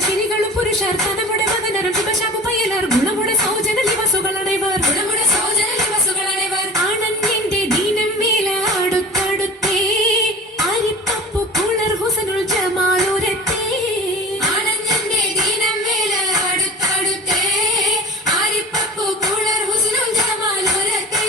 ശിനികളും പുരുഷർ തനമുടെ മകനരും ശുഭശാപു പയ്യലർ ഗുണമുടെ സൗജന ദിവസുകളടൈവർ ആനന്ദിന്റെ ദീനം മേല അടുത്തടുത്തേ ആരിപ്പപ്പു കൂളർ ഹുസനുൽ ജമാലുരത്തേ ആനന്ദിന്റെ ദീനം മേല അടുത്തടുത്തേ ആരിപ്പപ്പു കൂളർ ഹുസനുൽ ജമാലുരത്തേ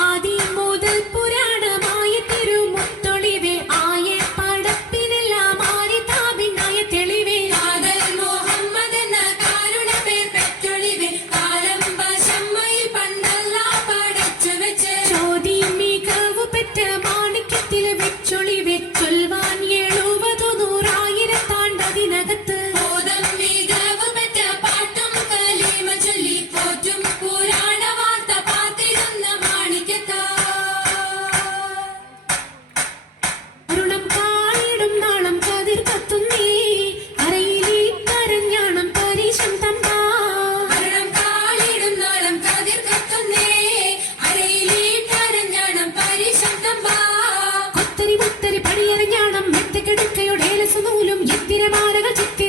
ആദി മുതൽ പുരാണമായ തിരുമുത്തൊളിവേ ആയ പടപ്പിനെല്ലാം ആരി താപിനായ തെളിവേ കാതൽ മുഹമ്മദ് എന്ന കാരുണ പേർ പെറ്റൊളിവേ കാലം വശമ്മയിൽ പണ്ടല്ല പടച്ചു വെച്ച് ചോതി മികവു പെറ്റ മാണിക്യത്തിൽ വെച്ചൊളിവേ ചൊൽവാൻ 70 100,000 ബോധം മികവ് പെറ്റ പാട്ടും കലീമ ചൊല്ലി പോറ്റും പുരാണ വാർത്ത പാത്തിരുന്ന മാണിക്യത്താ അരുണം കാണിടും നാളം കതിർ കത്തുന്നേ അരയിലേ കരഞ്ഞാണം പരീശം തമ്പാ അരണം കാളിടും നാളം കതിർ കത്തുന്നേ അരയിലേ കരഞ്ഞാണം പരീശം തമ്പാ കൊത്തരി മുത്തരി പടിയറിഞ്ഞാണം മെത്തക്കെടുക്കയുടെ ഏലസുനൂലും എത്തിരമാലകൾ ചിത്തി